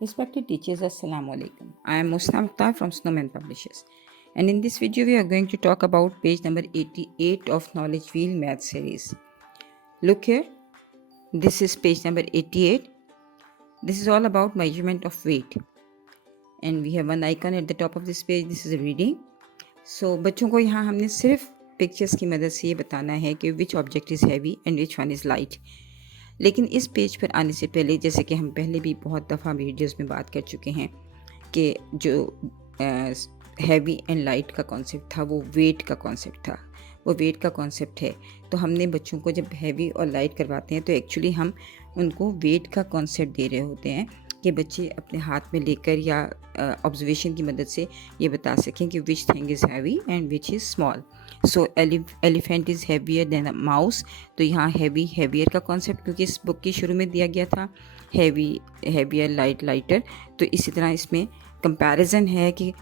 Respected teachers, Assalamu alaikum. I am Musna Mukhtar from Snowman Publishers. And in this video, we are going to talk about page number 88 of Knowledge Wheel Math series. Look here. This is page number 88. This is all about measurement of weight. And we have one icon at the top of this page. This is a reading. So, बच्चों को यहाँ हमने सिर्फ pictures की मदद से ये बताना है कि which object is heavy and which one is light. लेकिन इस पेज पर आने से पहले, जैसे कि हम पहले भी बहुत दफ़ा वीडियोस में बात कर चुके हैं कि जो हैवी एंड लाइट का कॉन्सेप्ट था वो वेट का कॉन्सेप्ट था, वो वेट का कॉन्सेप्ट है। तो हमने बच्चों को जब हैवी और लाइट करवाते हैं तो एक्चुअली हम उनको वेट का कॉन्सेप्ट दे रहे होते हैं कि बच्चे अपने हाथ में लेकर या ऑब्जर्वेशन की मदद से ये बता सकें कि which thing is heavy and which is small. So elephant is heavier than a mouse. तो यहाँ हैवी हैवियर का कॉन्सेप्ट क्योंकि इस बुक की शुरू में दिया गया था, हैवी हैवियर लाइट लाइटर। तो इसी तरह इसमें कंपैरिजन है कि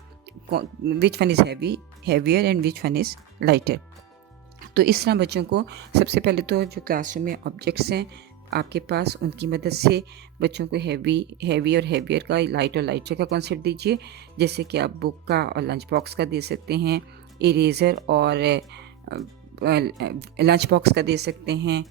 which one is heavy heavier and which one is lighter. तो इस तरह बच्चों को सबसे पहले तो जो क्लासरूम में ऑब्जेक्ट्स हैं आपके पास, उनकी मदद से बच्चों को हैवी और हैवियर का, लाइट और लाइटर का कॉन्सेप्ट दीजिए। जैसे कि आप बुक का और लंच बॉक्स का दे सकते हैं, इरेज़र और लंच बॉक्स का दे सकते हैं।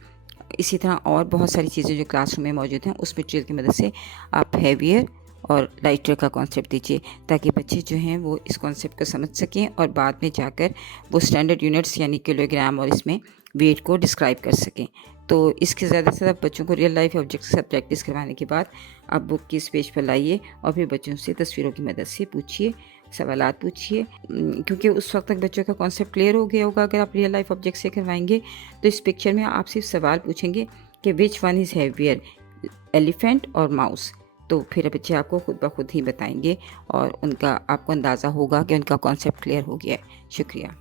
इसी तरह और बहुत सारी चीज़ें जो क्लासरूम में मौजूद हैं उस मटेरियल की मदद से आप हैवियर और लाइटर का कॉन्सेप्ट दीजिए, ताकि बच्चे जो हैं वो इस कॉन्सेप्ट को समझ सकें और बाद में जाकर वो स्टैंडर्ड यूनिट्स यानी किलोग्राम और इसमें वेट को डिस्क्राइब कर सकें। तो इसके ज़्यादा से ज़्यादा बच्चों को रियल लाइफ ऑब्जेक्ट्स के साथ प्रैक्टिस करवाने के बाद आप बुक की इस पेज पर लाइए और फिर बच्चों से तस्वीरों की मदद से पूछिए, सवालात पूछिए, क्योंकि उस वक्त तक बच्चों का कॉन्सेप्ट क्लियर हो गया होगा। अगर आप रियल लाइफ ऑब्जेक्ट से करवाएंगे तो इस पिक्चर में आप सिर्फ सवाल पूछेंगे कि which one is heavier, elephant और माउस। तो फिर बच्चे आपको खुद ब खुद ही बताएंगे और उनका आपको अंदाज़ा होगा कि उनका कॉन्सेप्ट क्लियर हो गया है। शुक्रिया।